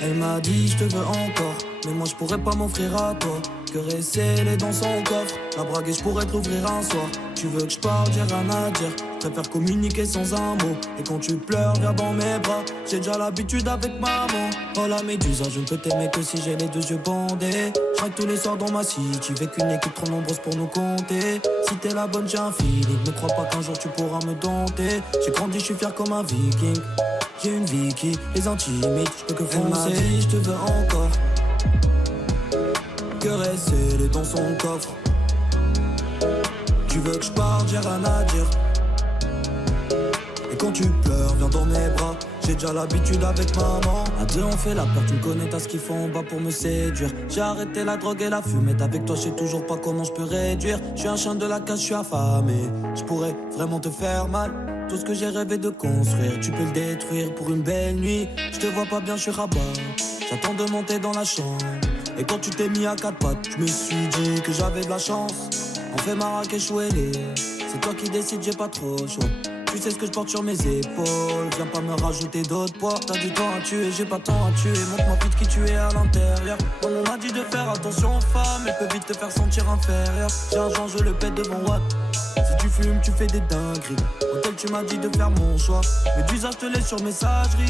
Elle m'a dit je te veux encore, mais moi je pourrais pas m'offrir à toi. Caresser les dans son coffre, la braguer je pourrais te l'ouvrir un soir. Tu veux que je parle, j'ai rien à dire, préfère communiquer sans un mot. Et quand tu pleures, viens dans mes bras, j'ai déjà l'habitude avec maman. Oh la méduse, je ne peux t'aimer que si j'ai les deux yeux bandés. Je ride tous les soirs dans ma city, avec une équipe trop nombreuse pour nous compter. Si t'es la bonne, j'ai un feeling, ne crois pas qu'un jour tu pourras me dompter. J'ai grandi, je suis fier comme un viking. J'ai une vie qui les intimide, je peux que foncer. Elle m'a dit je te veux encore, caresser-les dans son coffre. Tu veux que je parte, j'ai rien à dire. Et quand tu pleures, viens dans mes bras, j'ai déjà l'habitude avec maman. À deux on fait la peur, tu me connais, t'as ce qu'il faut en bas pour me séduire. J'ai arrêté la drogue et la fumette, avec toi je sais toujours pas comment je peux réduire. Je suis un chien de la casse, je suis affamé, je pourrais vraiment te faire mal. Tout ce que j'ai rêvé de construire, tu peux le détruire pour une belle nuit. Je te vois pas bien, je suis rabat, j'attends de monter dans la chambre. Et quand tu t'es mis à quatre pattes, je me suis dit que j'avais de la chance. On fait Marrakech ou LA, c'est toi qui décides, j'ai pas trop le choix. Tu sais ce que je porte sur mes épaules, viens pas me rajouter d'autres poids. T'as du temps à tuer, j'ai pas temps à tuer, montre-moi vite qui tu es à l'intérieur. On m'a dit de faire attention aux femmes, elle peut vite te faire sentir inférieur. J'ai un genre, je le pète devant Watt. Si tu fumes, tu fais des dingueries. Hôtel, tu m'as dit de faire mon choix, mais d'usage je te laisse sur messagerie.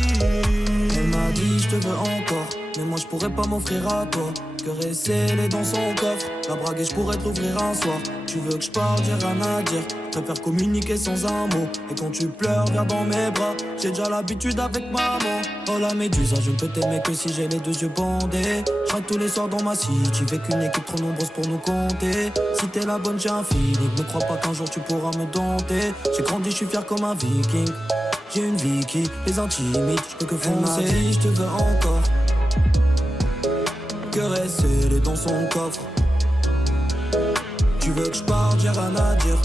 Elle m'a dit je te veux encore, mais moi je pourrais pas m'offrir à toi. Caresser-les dans son coffre, la braguer je pourrais te l'ouvrir un soir. Tu veux que je parle, j'ai rien à dire, préfère communiquer sans un mot. Et quand tu pleures, viens dans mes bras, j'ai déjà l'habitude avec maman. Oh la méduse, je ne peux t'aimer que si j'ai les deux yeux bandés. Je ride tous les soirs dans ma city, avec une équipe trop nombreuse pour nous compter. Si t'es la bonne, j'ai un feeling, ne crois pas qu'un jour tu pourras me dompter. J'ai grandi, je suis fier comme un viking. J'ai une vie qui les intimide, je peux que foncer. Elle m'a dit je te veux encore, caresser-les dans son coffre. Tu veux que je parte, j'ai rien à dire.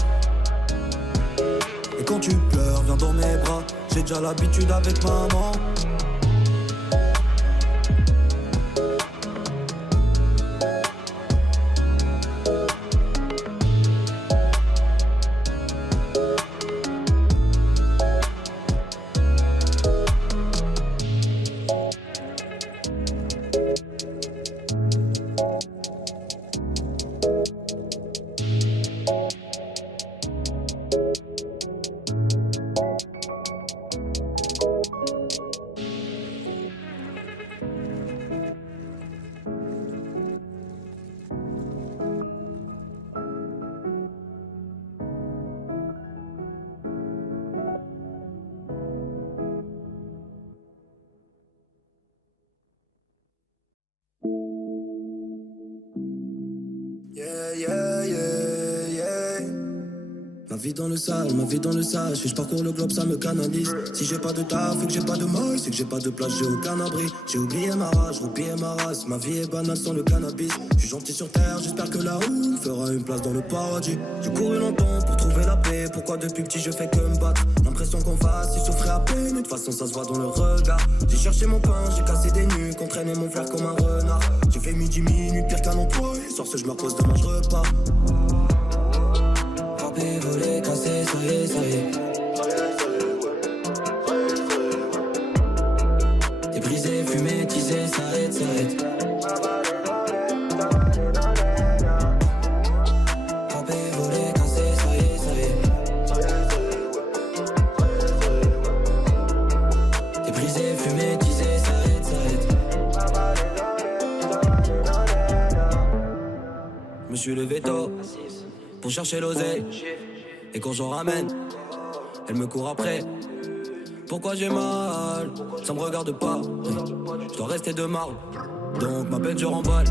Et quand tu pleures, viens dans mes bras, j'ai déjà l'habitude avec maman. Ma vie dans le sale, ma vie dans le sale. Je parcours le globe, ça me canalise. Si j'ai pas de taf et que j'ai pas de maille, c'est que j'ai pas de place, j'ai aucun abri. J'ai oublié ma rage, roupillé ma race. Ma vie est banale sans le cannabis. Je suis gentil sur terre, j'espère que la roue fera une place dans le paradis. J'ai couru longtemps pour trouver la paix. Pourquoi depuis petit je fais que me battre? L'impression qu'on fasse, il souffrait à peine. Et de toute façon ça se voit dans le regard. J'ai cherché mon pain, j'ai cassé des nuques, entraîné mon frère comme un renard. J'ai fait midi minutes, pire qu'un emploi. Soir je me repose, demain je repars. Volé, cassé, ça y est, ça y est. T'es brisé, fumé, teasé, ça arrête, ça arrête. Frappé, volé, cassé, ça y est, ça y est. T'es brisé, fumé, teasé, ça arrête, ça arrête. Je me suis levé tôt pour chercher l'oseille. Et quand j'en ramène, elle me court après. Pourquoi j'ai mal? Ça me regarde pas. Je dois rester de marbre, donc ma peine je remballe.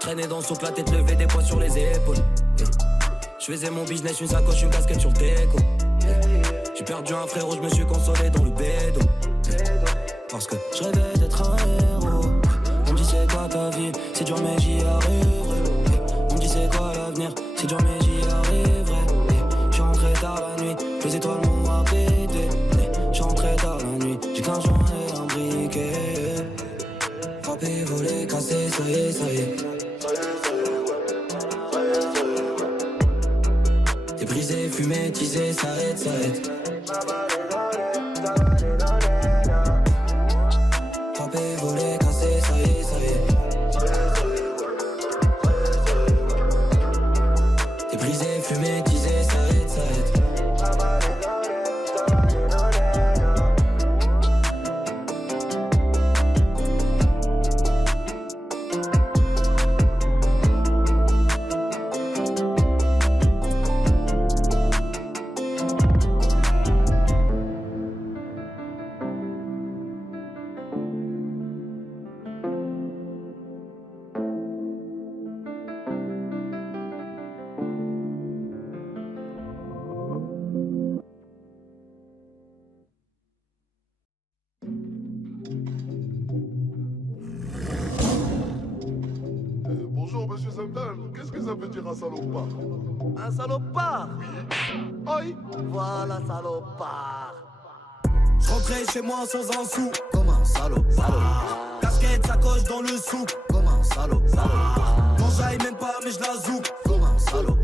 Traîner dans le souk, la tête levée, des poids sur les épaules. Je faisais mon business, une sacoche, une casquette sur le déco. J'ai perdu un frérot, je me suis consolé dans le bédo. Parce que je rêvais d'être un héros. On me dit c'est quoi ta vie? C'est dur mais j'y arriverai. On me dit c'est quoi l'avenir? C'est dur mais j'y arriverai. J'suis rentré tard la nuit, les étoiles m'ont apprété. J'suis rentré tard la nuit, j'ai qu'un joint et un briquet. Frappé, volé, cassé, ça y est, ça y est. T'es brisé, fumé, teasé, ça aide, ça aide. Frappé, volé, cassé, ça y est, ça y est. T'es brisé, fumé, teasé, ça aide, ça aide. Bonjour monsieur Semdal, qu'est-ce que ça veut dire un salopard? Un salopard? Oui. Aïe. Voilà, salopard. J'rentrais chez moi sans un sou, comme un salaud. Casquette, sacoche dans le souk, comme un salaud. Mangeaille même pas, mais j'la zouk, comme un salaud.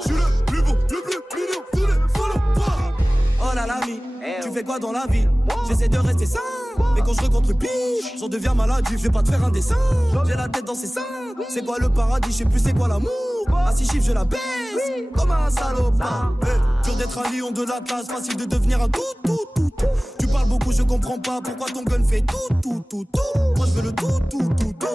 J'suis le plus beau, le plus mignon, tous les salopards. Oh là l'ami, tu fais quoi dans la vie? J'essaie de rester sain, mais quand je rencontre pige, j'en deviens maladif. Je vais pas te faire un dessin, j'ai la tête dans ses seins. C'est quoi le paradis, je sais plus c'est quoi l'amour. À 6 chiffres je la baisse, comme un salopard. Dur d'être un lion de l'Atlas, facile de devenir un tout. Tu parles beaucoup, je comprends pas pourquoi ton gun fait tout. Moi je veux le tout.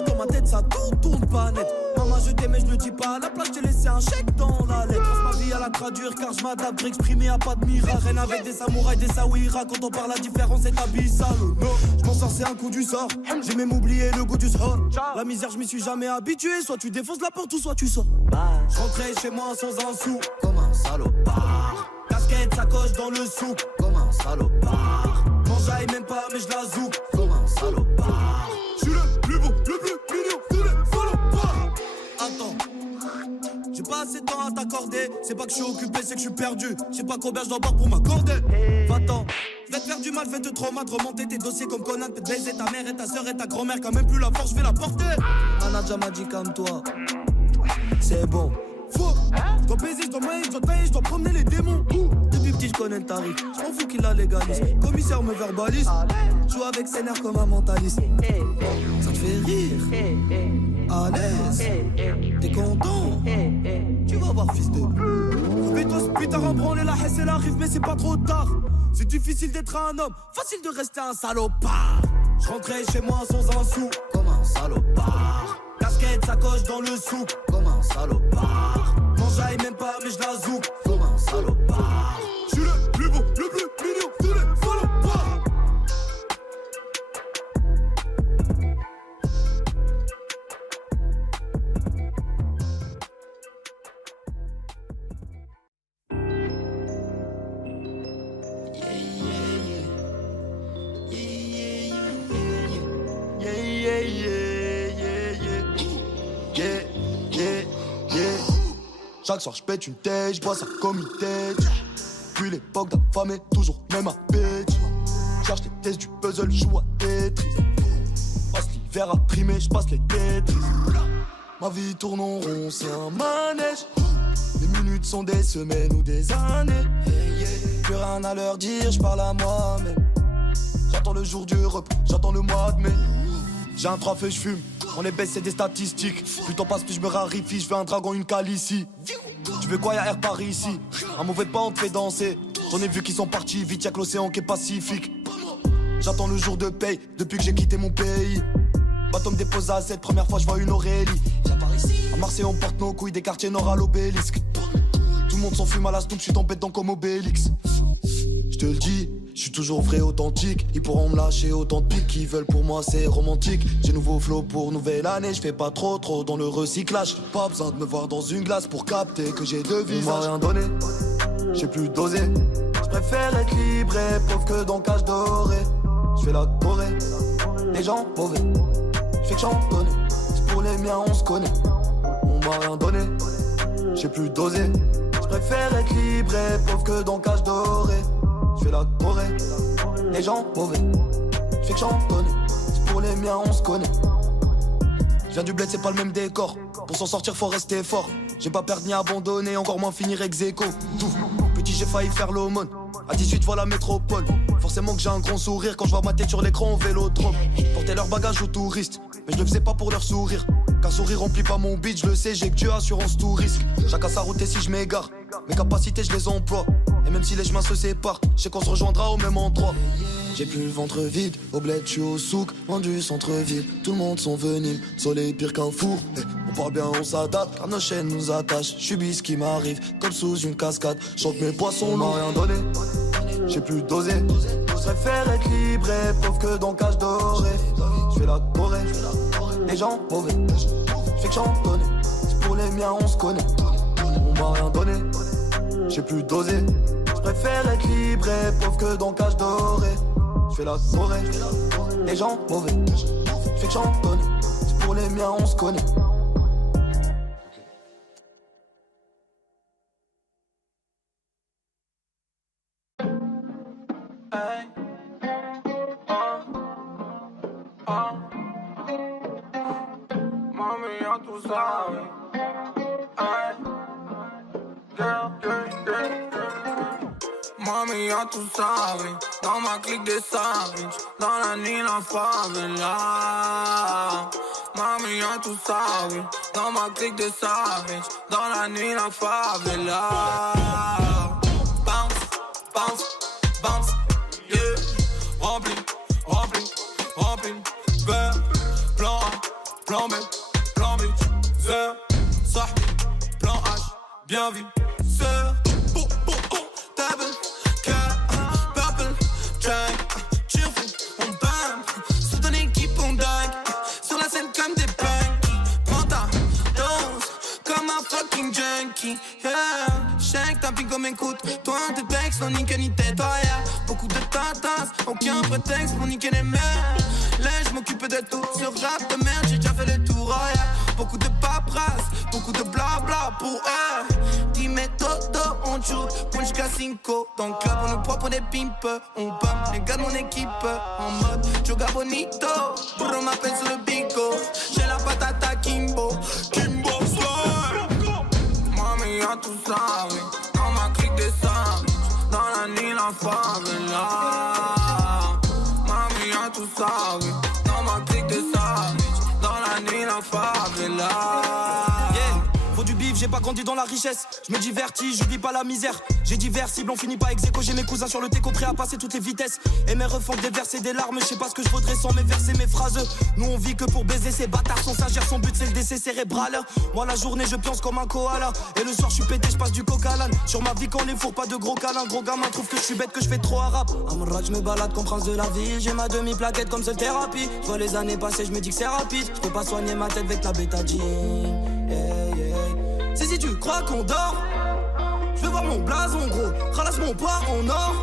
Dans ma tête ça tourne pas net. Maman je t'aime mais je le dis pas, à la place je t'ai laissé un chèque dans la lettre. Passe ma vie à la traduire car je m'adapte, exprimer à pas de miracle. Reine avec des samouraïs, des saouïras, quand on parle la différence est abyssale. Je m'en sors c'est un coup du sort, j'ai même oublié le goût du sort. La misère je m'y suis jamais habitué, soit tu défonces la porte ou soit tu sors. Je rentrais chez moi sans un sou, comme un salopard. Casquette, sacoche dans le souk, comme un salopard. Mangeaille même pas mais je la zouk, comme un salopard. J'suis le plus beau, le plus mignon, tous les salopards. Attends, j'ai pas assez de temps à t'accorder. C'est pas que je suis occupé, c'est que je suis perdu. Je sais pas combien je dois boire pour m'accorder. Va-t'en, je vais te faire du mal, fais te traumater, remonter tes dossiers comme Conan, peut-être baiser ta mère et ta soeur et ta grand-mère. Quand même plus la force, je vais la porter. Manaja m'a dit calme-toi, c'est bon. Faux, je dois baiser, je dois mailler, je dois tailler, je dois promener les démons. Depuis petit je connais le tarif, je m'en fous qu'il la légalise. Commissaire me verbalise, joue avec ses nerfs comme un mentaliste. Ça te fait rire, à l'aise, t'es content, tu vas voir fils de. Réveille-toi ce putain en branle, la haisse elle arrive mais c'est pas trop tard. C'est difficile d'être un homme, facile de rester un salopard. Je rentrais chez moi sans un sou, comme un salopard. Casquette, sacoche dans le souk, comme un salopard. Mangeaille même pas mais je la zouk, comme un salopard. J'suis le plus beau, le plus mignon, tous les salopards. Chaque soir j'pète une tête, j'bois ça comme une tête. Puis l'époque d'affamé, toujours même appétit. Cherche les tests du puzzle, joue à Tetris. Passe l'hiver à trimer, j'passe les Tetris. Ma vie tourne en rond, c'est un manège. Les minutes sont des semaines ou des années. Plus rien à leur dire, j'parle à moi-même. J'attends le jour du repos, j'attends le mois de mai. J'ai un trophée, j'fume, on est baisse, c'est des statistiques. Plus le temps passe, plus je me raréfie, j'veux un dragon, une calicie. Tu veux quoi, y'a Air Paris ici. Un mauvais pas, on te fait danser. J'en ai vu qui sont partis, vite y'a que l'océan qui est pacifique. J'attends le jour de paye, depuis que j'ai quitté mon pays. Bateau me dépose à 7, première fois je vois une Aurélie. À Marseille on porte nos couilles, des quartiers nord à l'obélisque. Tout le monde s'en fume à la Snoop, je suis tombé dedans comme Obélix. Je te le dis, je suis toujours vrai, authentique. Ils pourront me lâcher autant de piques qu'ils veulent, pour moi c'est romantique. J'ai nouveau flow pour nouvelle année, je fais pas trop dans le recyclage. Pas besoin de me voir dans une glace pour capter que j'ai deux visages. On m'a rien donné, j'ai plus dosé. Je préfère être libre et pauvre que dans cage dorée. Je fais la Corée, les gens mauvais. Je fais que chantonner, c'est pour les miens on se connaît. On m'a rien donné, j'ai plus dosé. Je préfère être libre et pauvre que dans cage dorée. Je fais la Corée, les gens mauvais. Je fais que chantonner, c'est pour pour les miens on se connaît. Je viens du bled, c'est pas le même décor. Pour s'en sortir, faut rester fort. J'ai pas perdre ni abandonner, encore moins finir ex aequo. Tout. Petit, j'ai failli faire l'aumône. À 18, vois la métropole. Forcément que j'ai un grand sourire quand je vois ma tête sur l'écran au vélodrome. Porter leur bagage aux touristes, mais je le faisais pas pour leur sourire. Car sourire remplit pas mon beat, je le sais, j'ai que Dieu assurance tout risque. Chacun sa route et si je m'égare, mes capacités je les emploie. Et même si les chemins se séparent, je sais qu'on se rejoindra au même endroit. J'ai plus le ventre vide, au bled je suis au souk, loin du centre-ville. Tout le monde sont venus, soleil pire qu'un four. On parle bien, on s'adapte, car nos chaînes nous attachent. Je subis ce qui m'arrive, comme sous une cascade. Chante mes poissons, m'ont rien donné, j'ai plus dosé. Je préfère être libre et pauvre que dans cage dorée. Je fais la Corée, les gens mauvais. Je fais que chantonner, c'est pour les miens on se connaît. On m'a rien donné, j'ai plus dosé. Je préfère être libre et pauvre que dans cage dorée. Je fais la Corée, les gens mauvais. Je fais que chantonner, c'est pour les miens on se connaît. Mami, y'a tout ça, oui. Hey. Girl, girl, girl, girl. Mami, y'a tout ça, oui. Dans ma clique des savages, dans la nuit, la favela. Mami, y'a tout ça, oui. Dans ma clique des savages, dans la nuit, la favela. Bounce, bounce, bounce, yeah. Rempli, rempli, rempli. Vert, plan A, plan B, plan B. Zère, sahbi, plan H, bien vu. Sœur, table, car, purple, track, cheerful, on bam. Sous ton équipe, on dingue. Sur la scène comme des punks. Prends ta dose, comme un fucking junkie. Yeah, shake ta pique comme écoute. Toi, tes textes, non nique ni tête, oh yeah. Beaucoup de tatas, aucun prétexte pour niquer les mères. Là, je m'occupe de tout. Ce rap de merde, j'ai déjà fait le tour, oh yeah. Beaucoup de paperasse, beaucoup de blabla pour eux. Dis mes toto, on joue, punch jusqu'à 5. Dans le club, on nous propre des pimpes. On bump les gars de mon équipe en mode Joga Bonito. On m'appelle sur le bico. J'ai la patata Kimbo. Kimbo Slime. Mami, y'a tout ça, oui. Dans ma clique des sables. Dans la nuit, la favela. Mami, y'a tout ça, oui. Dans ma clique des sables. Dans la nuit, la favela. Yeah. Faut du bif, j'ai pas grandi dans la richesse. Je me divertis, je vis pas la misère. J'ai divers cibles, on finit pas ex aequo. J'ai mes cousins sur le teco prêts à passer toutes les vitesses. Et mes refs font déverser des larmes. Je sais pas ce que je vaudrais sans mes verser mes phrases. Nous on vit que pour baiser ces bâtards. Son sagère, son but c'est le décès cérébral. Moi la journée je pionce comme un koala. Et le soir je suis pété, je passe du coq à l'âne. Sur ma vie quand les fours pas de gros câlins. Gros gamin trouve que je suis bête, que je fais trop arabe. Amrad, je me balade comme prince de la vie. J'ai ma demi-plaquette comme seule thérapie. Je vois les années passer, je me dis que c'est rapide. Je peux pas soigner ma tête avec la bétadine. Yeah, yeah. C'est si tu crois qu'on dort, je veux voir mon blason gros, ralasse mon poids en or.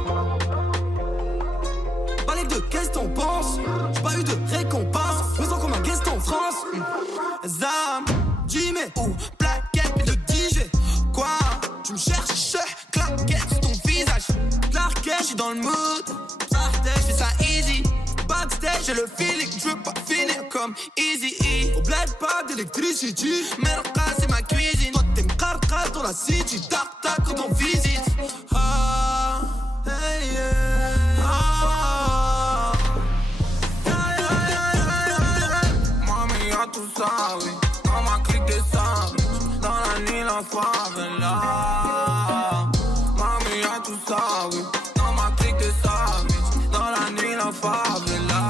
Balai de qu'est-ce t'en penses? J'ai pas eu de récompense, me sens comme un guest en France. Zam, Jimmy ou plaquette de DJ. Quoi? Tu me cherches, claquette sur ton visage. Clarket, j'suis dans le mood. Partage, j'fais ça easy. Backstage, j'ai le feeling, je veux pas finir comme Easy E. Au bled, pas d'électricité. Merca, c'est ma cuisine. Toi, t'es m'carcar dans la city. Tac, tac, quand on visite. Ah, hey, yeah. Ah, Mami, y'a tout ça, oui. Dans ma clique des sables. Dans la nuit, la favela. Mami, y'a tout ça, oui. Dans ma clique des sables. Dans la nuit, la favela.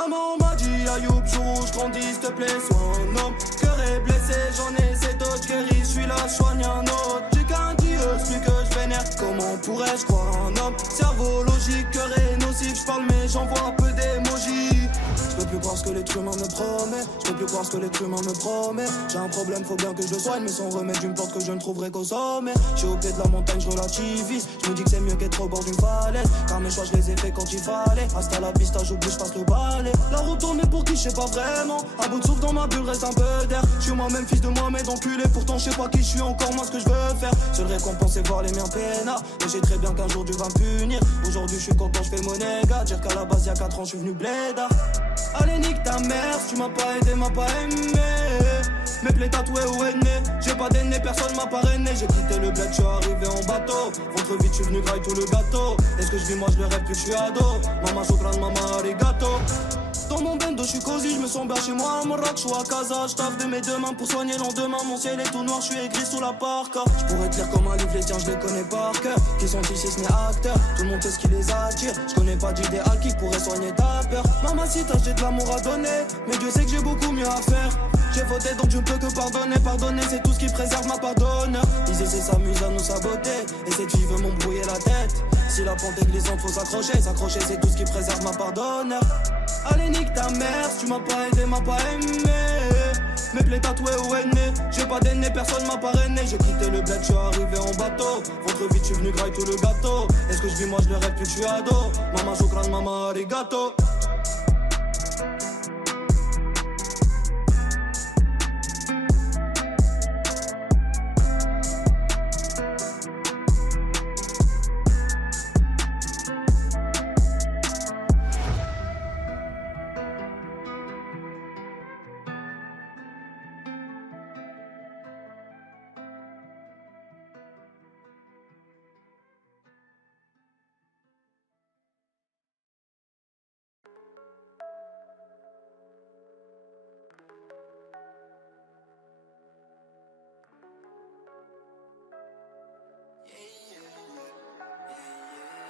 Maman m'a dit Ayoub, jour où je grandis, s'il te plaît, sois un homme. Cœur est blessé, j'en ai cet autre guéri, je suis là, je soigne un autre. J'ai qu'un dieu, celui que je vénère. Comment pourrais-je croire un homme? Cerveau logique, cœur est nocif, je parle mais j'envoie peu d'émojis. Je peux plus croire ce que l'être humain me promet. Je peux plus croire ce que l'être humain me promet. J'ai un problème, faut bien que je le soigne, mais sans remède d'une porte que je ne trouverai qu'au sommet. Je suis au pied de la montagne, je relativise. Je me dis que c'est mieux qu'être au bord d'une falaise, car mes choix je les ai fait quand il fallait. Hasta la pista, j'oublie, je passe le balai. La route tourne mais pour qui je sais pas vraiment. À bout de souffle dans ma bulle reste un peu d'air. Je suis moi-même fils de moi-même enculé. Pourtant je sais pas qui je suis, encore moins ce que je veux faire. Seule récompense c'est voir les miens peinards. Mais j'ai très bien qu'un jour Dieu va me punir. Aujourd'hui je suis content, je fais mon égal. Dire qu'à la base y'a 4 ans je suis venu blédard. Allez nique ta mère, si tu m'as pas aidé, m'as pas aimé. Mes plaies tatouées ou aînés, j'ai pas d'aîné, personne m'a parrainé. J'ai quitté le bled, je suis arrivé en bateau. Ventre vite, je suis venu grailler tout le gâteau. Est-ce que je vis, moi je le rêve, plus je suis ado. Maman shukran, maman arigato. Dans mon bendo, je suis cosy, je me sens bien chez moi. Mon rack, je suis à casa, je taffe de mes deux mains pour soigner le lendemain. Mon ciel est tout noir, je suis écrit sous la parka. Je pourrais te lire comme un livre, les tiens, je les connais par cœur. Qui sont ici, ce n'est acteurs, tout le monde sait ce qui les attire. Je connais pas d'idéal qui pourrait soigner ta peur. Mamacita, j'ai de l'amour à donner, mais Dieu sait que j'ai beaucoup mieux à faire. J'ai voté donc je ne peux que pardonner. Pardonner c'est tout ce qui préserve ma part d'honneur. Ils essaient s'amuser à nous saboter, et cette fille veut m'embrouiller la tête. Si la pente est glissante faut s'accrocher. S'accrocher c'est tout ce qui préserve ma part d'honneur. Allez nique ta mère, si tu m'as pas aidé, m'as pas aimé. Mes plaies tatouées ou aînés, j'ai pas d'aîné, personne m'a parrainé. J'ai quitté le bled, je suis arrivé en bateau. Ventre vite, je suis venu grailler tout le gâteau. Est-ce que je vis, moi je le rêve plus que je suis ado. Maman shukran, maman arigato.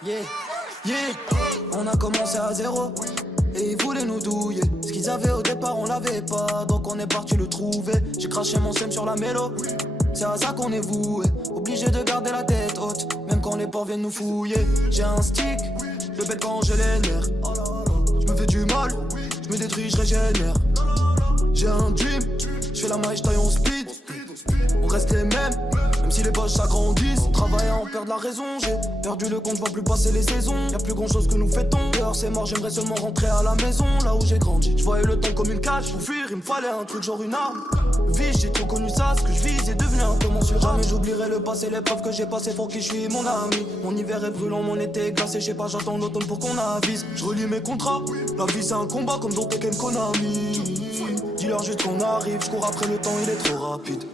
Yeah, yeah, on a commencé à zéro et ils voulaient nous douiller. Ce qu'ils avaient au départ on l'avait pas, donc on est parti le trouver. J'ai craché mon seum sur la mélo, c'est à ça qu'on est voué. Obligé de garder la tête haute, même quand les porcs viennent nous fouiller. J'ai un stick, le bête quand j'ai les nerfs. Je me fais du mal, je me détruis, je régénère. J'ai un dream, je fais la maille, je taille en speed. On reste les mêmes, même si les poches s'agrandissent. Travaillant, on perd de la raison. J'ai perdu le compte, je vois plus passer les saisons. Y'a plus grand chose que nous fêtons. Dehors c'est mort, j'aimerais seulement rentrer à la maison. Là où j'ai grandi, je voyais le temps comme une cage. Pour fuir, il me fallait un truc genre une arme. Vie, j'ai trop connu ça, ce que je vis est devenu incommensurable. Jamais j'oublierai le passé, l'épreuve que j'ai passé pour qui je suis mon ami. Mon hiver est brûlant, mon été est glacé. Je sais pas, j'attends l'automne pour qu'on avise. Je relis mes contrats, la vie c'est un combat comme dans Tekken Konami. Dis-leur juste qu'on arrive, je cours après le temps, il est trop rapide.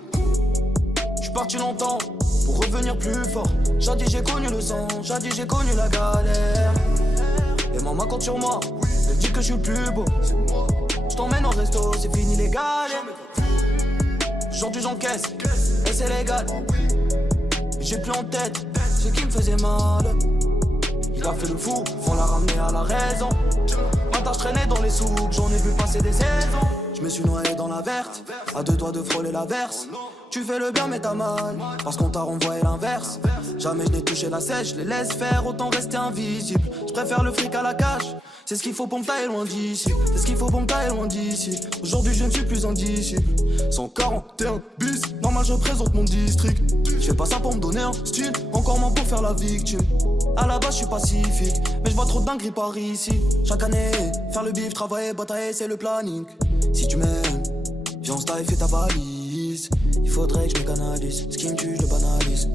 J'suis parti longtemps pour revenir plus fort. Jadis j'ai connu le sang, jadis j'ai connu la galère. Et maman compte sur moi, elle dit que je suis le plus beau. J't'emmène au resto, c'est fini les galères. Aujourd'hui j'encaisse, et c'est légal. J'ai plus en tête ce qui me faisait mal. Il a fait le fou, faut la ramener à la raison. Maintenant je traînais dans les souks, j'en ai vu passer des saisons. Je me suis noyé dans la verte, à deux doigts de frôler l'averse. Tu fais le bien mais t'as mal, parce qu'on t'a renvoyé l'inverse. Jamais je n'ai touché la sèche, je les laisse faire, autant rester invisible. Je préfère le fric à la cage, c'est ce qu'il faut pour me tailler loin d'ici. C'est ce qu'il faut pour me tailler loin d'ici. Aujourd'hui je ne suis plus un disciple. 141 bis, normal je représente mon district. Je fais pas ça pour me donner un style, encore moins pour faire la victime. À la base je suis pacifique, mais je vois trop de dingueries par ici. Chaque année, faire le bif, travailler, batailler, c'est le planning. Si tu m'aimes, viens on se taille, fais ta valise. Il faudrait que je me canalise, ce qui me tue je le banalise.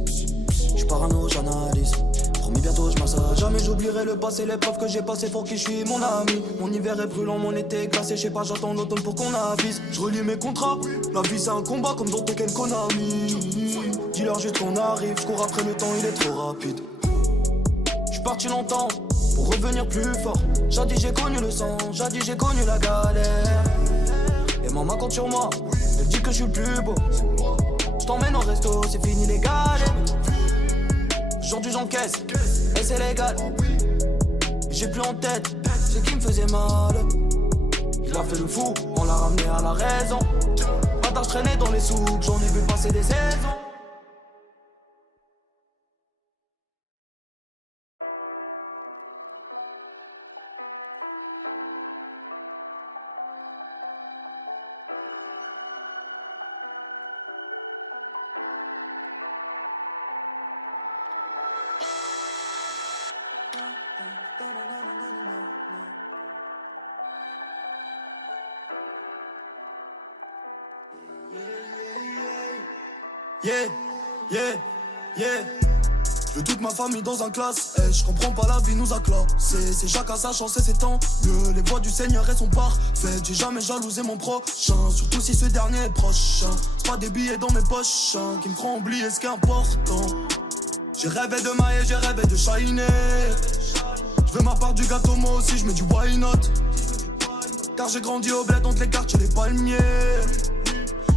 J'suis parano, j'analyse, promis bientôt je m'assage. Jamais j'oublierai le passé, l'épreuve que j'ai passé pour qui je suis mon ami. Mon hiver est brûlant, mon été est glacé, je sais pas j'attends l'automne pour qu'on avise. Je relis mes contrats, la vie c'est un combat comme dans Tekken Konami. Dis-leur juste qu'on arrive, je cours après le temps, il est trop rapide. J'suis parti longtemps pour revenir plus fort. Jadis j'ai connu le sang, jadis j'ai connu la galère. Et maman compte sur moi, elle dit que je suis le plus beau. J't'emmène au resto, c'est fini les galères. Aujourd'hui j'encaisse, et c'est légal. J'ai plus en tête ce qui me faisait mal. il a fait le fou, on l'a ramené à la raison. Bâtard, je traînais dans les souks, j'en ai vu passer des saisons. Yeah, yeah, yeah. Je veux toute ma famille dans un classe. Je comprends pas, la vie nous acclame. C'est chacun sa chance et c'est tant mieux. Les voies du Seigneur elles sont parfaites. J'ai jamais jalousé mon prochain, surtout si ce dernier est proche. C'est pas des billets dans mes poches qui me feront oublier ce qui est important. J'ai rêvé de mailler, j'ai rêvé de shiner. Je veux ma part du gâteau, moi aussi je mets du why not. Car j'ai grandi au bled entre les quartiers et les palmiers.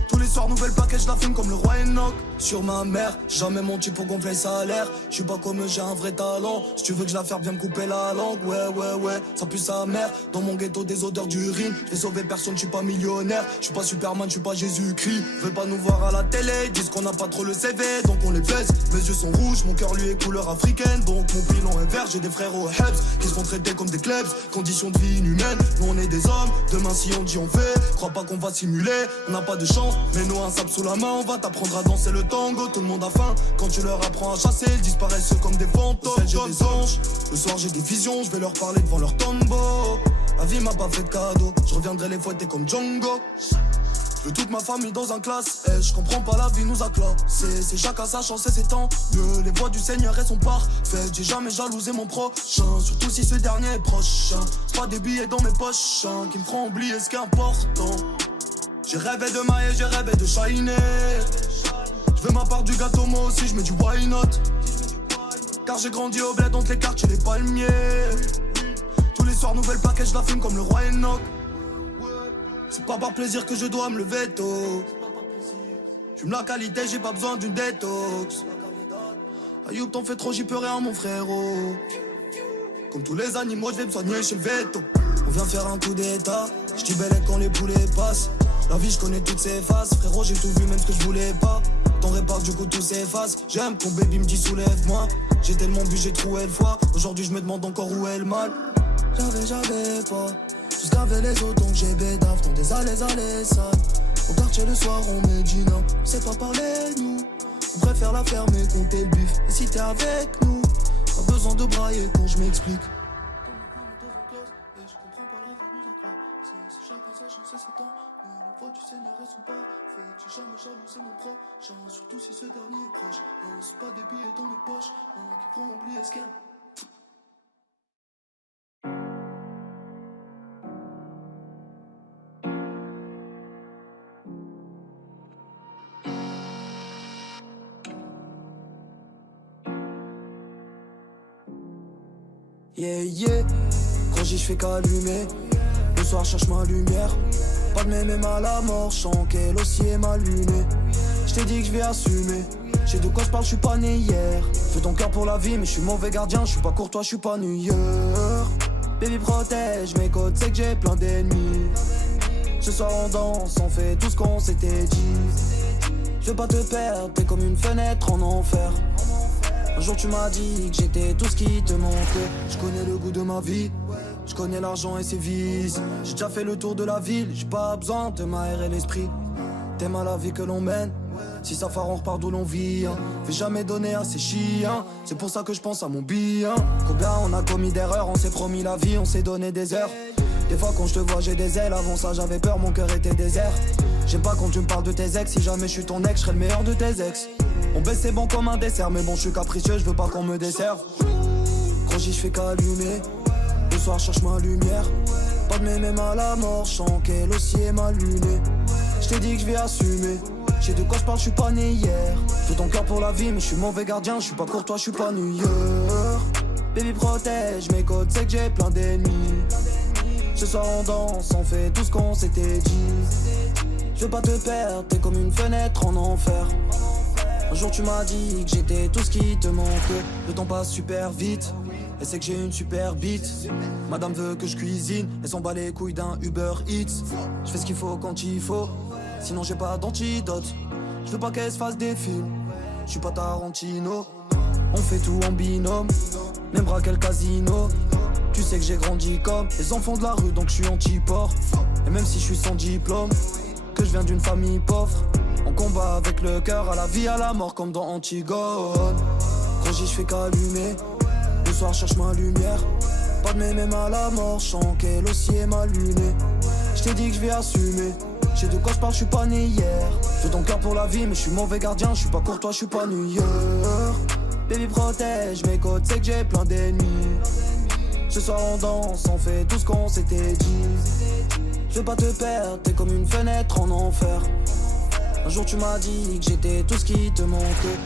Tous les soirs, nouvelle paquet, je la fume comme le roi Enoch. Sur ma mère, jamais menti pour gonfler le salaire. Je suis pas comme j'ai un vrai talent. Si tu veux que je la fasse bien me couper la langue. Ouais, ça pue sa mère. Dans mon ghetto, des odeurs d'urine. Je vais sauver personne, je suis pas millionnaire. Je suis pas Superman, je suis pas Jésus-Christ. Veulent pas nous voir à la télé, ils disent qu'on n'a pas trop le CV, donc on les baisse. Mes yeux sont rouges, mon cœur lui est couleur africaine. Donc mon bilan est vert, j'ai des frères au Hebs qui se font traiter comme des klebs. Conditions de vie inhumaines, nous on est des hommes. Demain si on dit on fait, crois pas qu'on va simuler. On n'a pas de chance, mais nous un sable sous la main. On va t'apprendre à danser le tango, tout le monde a faim. Quand tu leur apprends à chasser, ils disparaissent comme des fantômes. J'ai des anges, le soir j'ai des visions. Je vais leur parler devant leur tombeau. La vie m'a pas fait de cadeau, je reviendrai les fouetter comme Django. Je veux toute ma famille dans un classe. Je comprends pas, la vie nous acclame. C'est chacun sa chance et c'est tant mieux. Les voies du Seigneur elles sont parfaites. J'ai jamais jalousé mon prochain, surtout si ce dernier est proche. C'est pas des billets dans mes poches qui me feront oublier ce qui est important. J'ai rêvé de mailler, j'ai rêvé de shiner. Je veux ma part du gâteau, moi aussi je mets du why not. Car j'ai grandi au bled entre les quartiers et les palmiers. Tous les soirs nouvelle paquet, je la fume comme le roi Enoch. C'est pas par plaisir que je dois me lever tôt. J'fume la qualité, j'ai pas besoin d'une détox. Ayoub t'en fais trop, j'y peux rien mon frérot. Comme tous les animaux, je vais me soigner chez le veto. On vient faire un coup d'état, j'dis belle quand les poulets passent. La vie je connais toutes ses faces, frérot j'ai tout vu même ce que je voulais pas. T'en répares du coup tout s'efface. J'aime quand baby me dit soulève-moi. J'ai tellement bu, j'ai trouvé le foie. Aujourd'hui je me demande encore où est le mal. J'avais pas tout ce qu'avaient les autres, donc j'ai bédaf dans des allées sales. Au quartier le soir on me dit non, on sait pas parler nous. On préfère la fermer, compter le bif. Et si t'es avec nous, pas besoin de brailler quand je m'explique. C'est chacun sa chance et c'est tant. Les voies du Seigneur elles sont parfaites. J'ai jamais jalousé mon prochain, surtout si ce dernier est proche. C'est pas des billets dans mes poches qui feront oublier ce qu'elle. Yeah, quand j'y j'fais qu'allumer. Le soir cherche ma lumière. Pas de même à la mort, chant qu'elle aussi est mal lunée. J't'ai dit que j'vais assumer. J'ai de quoi j'parle, j'suis pas né hier. Fais ton cœur pour la vie, mais j'suis mauvais gardien. J'suis pas courtois, j'suis pas New York. Baby protège mes côtes, c'est que j'ai plein d'ennemis. Ce soir on danse, on fait tout ce qu'on s'était dit. Je veux pas te perdre, t'es comme une fenêtre en enfer. Un jour tu m'as dit que j'étais tout ce qui te manquait. Je connais le goût de ma vie, je connais l'argent et ses vices. J'ai déjà fait le tour de la ville, j'ai pas besoin de m'aérer l'esprit. T'aimes à la vie que l'on mène, si ça part on repart d'où l'on vit. Fais jamais donner à ces chiens, c'est pour ça que je pense à mon bien. Combien on a commis d'erreurs, on s'est promis la vie, on s'est donné des heures. Des fois quand je te vois j'ai des ailes, avant ça j'avais peur, mon cœur était désert. J'aime pas quand tu me parles de tes ex, si jamais je suis ton ex, je serai le meilleur de tes ex. On baisse c'est bon comme un dessert, mais bon je suis capricieux, je veux pas qu'on me desserve. Quand j'y j'fais qu'allumer, le soir cherche ma lumière. Pas de même à la mort, chant qu'elle aussi est mal lunée. J't'ai dit que je vais assumer, j'ai de quoi je parle, je suis pas né hier. Fais ton cœur pour la vie, mais je suis mauvais gardien, je suis pas courtois, je suis pas New York. Baby protège mes côtes, c'est que j'ai plein d'ennemis. Ce soir on danse, on fait tout ce qu'on s'était dit. Je veux pas te perdre, t'es comme une fenêtre en enfer. Un jour tu m'as dit que j'étais tout ce qui te manquait. Le temps passe super vite, Elle sait que j'ai une super bite. Madame veut que je cuisine, elle s'en bat les couilles d'un Uber Eats. Je fais ce qu'il faut quand il faut, sinon j'ai pas d'antidote. Je veux pas qu'elle se fasse des films, je suis pas Tarantino. On fait tout en binôme, même braquer le casino. Tu sais que j'ai grandi comme les enfants de la rue, donc je suis anti-port. Et même si je suis sans diplôme, que je viens d'une famille pauvre, on combat avec le cœur à la vie, à la mort, comme dans Antigone. Gros J, je fais qu'allumer, le soir cherche ma lumière. Pas de même à la mort, je sens qu'elle aussi est mal lunée. Je t'ai dit que je vais assumer, je sais de quoi je parle, je suis pas né hier. Je veux ton cœur pour la vie, mais je suis mauvais gardien, je suis pas courtois, je suis pas New York. Baby protège mes côtes, c'est que j'ai plein d'ennemis. Ce soir on danse, on fait tout ce qu'on s'était dit. Je veux pas te perdre, t'es comme une fenêtre en enfer. Un jour tu m'as dit que j'étais tout ce qui te manquait.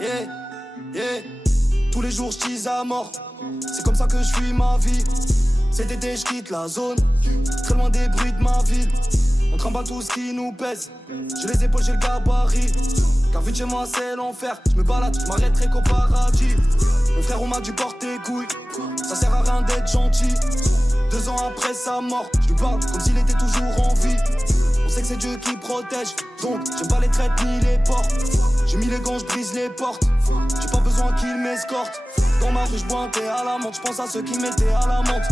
Yeah, yeah. Tous les jours je tease à mort, c'est comme ça que je fuis ma vie. Cet été je quitte la zone, très loin des bruits de ma ville. On trimballe tout ce qui nous pèse, j'ai les épaules, j'ai le gabarit. Car vu de chez moi c'est l'enfer, je me balade, je m'arrêterai qu'au paradis. Mon frère on m'a dû porter couille, ça sert à rien d'être gentil. 2 ans après sa mort, je lui parle comme s'il était toujours en vie. On sait que c'est Dieu qui protège, donc j'aime pas les traites ni les portes. J'ai mis les gants, je brise les portes, j'ai pas besoin qu'ils m'escortent. Dans ma rue je bois un thé à la menthe, je pense à ceux qui m'étaient à la menthe.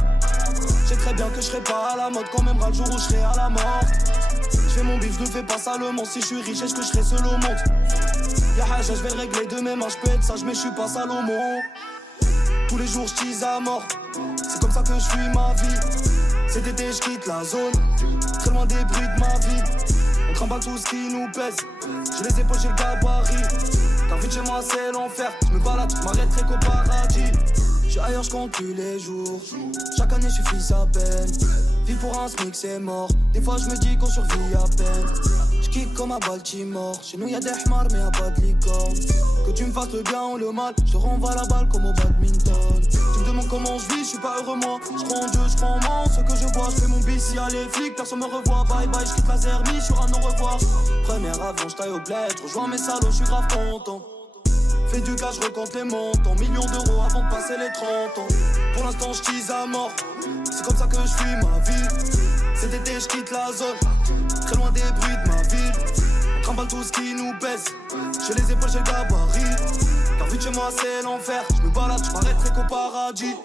Je sais très bien que je serai pas à la mode quand même le jour où je serai à la mort. Je fais mon bif, je le fais pas salement, si je suis riche est-ce que je serai seul au monde. Y'a haja, je vais le régler de mes mains, je peux être sage mais je suis pas Salomon. Tous les jours je tease à mort, c'est comme ça que je fuis ma vie. Cet été je quitte la zone, très loin des bruits de ma vie. On trimballe tout ce qui nous pèse, j'ai les épaules, j'ai le gabarit. Car vu de chez moi c'est l'enfer, je me balade, je m'arrêterai qu'au paradis. Je suis ailleurs, je compte plus les jours, chaque année suffit sa peine. Vie pour un SMIC c'est mort, des fois je me dis qu'on survit à peine. Je kick comme à Baltimore, chez nous y'a des hmars mais y'a pas de licorne. Que tu me fasses le bien ou le mal, je te renvoie la balle comme au badminton. Tu me demandes comment je vis, je suis pas heureux moi. Je crois en Dieu, je crois en moi, ce que je vois, je fais mon bis, y'a les flics, personne me revoit. Bye bye, je quitte la zermie sur un au revoir. Premier avion, je taille au bled, rejoins mes salauds, je suis grave content. Fais du cash, je recompte les montants, millions d'euros avant de passer les 30 ans. Pour l'instant je tease à mort, c'est comme ça que je fuis ma vie. Cet été je quitte la zone, très loin des bruits de ma ville. On trimballe tout ce qui nous pèse, j'ai les épaules, j'ai le gabarit. Car vu de chez moi c'est l'enfer, je me balade, je m'arrêterai qu'au paradis.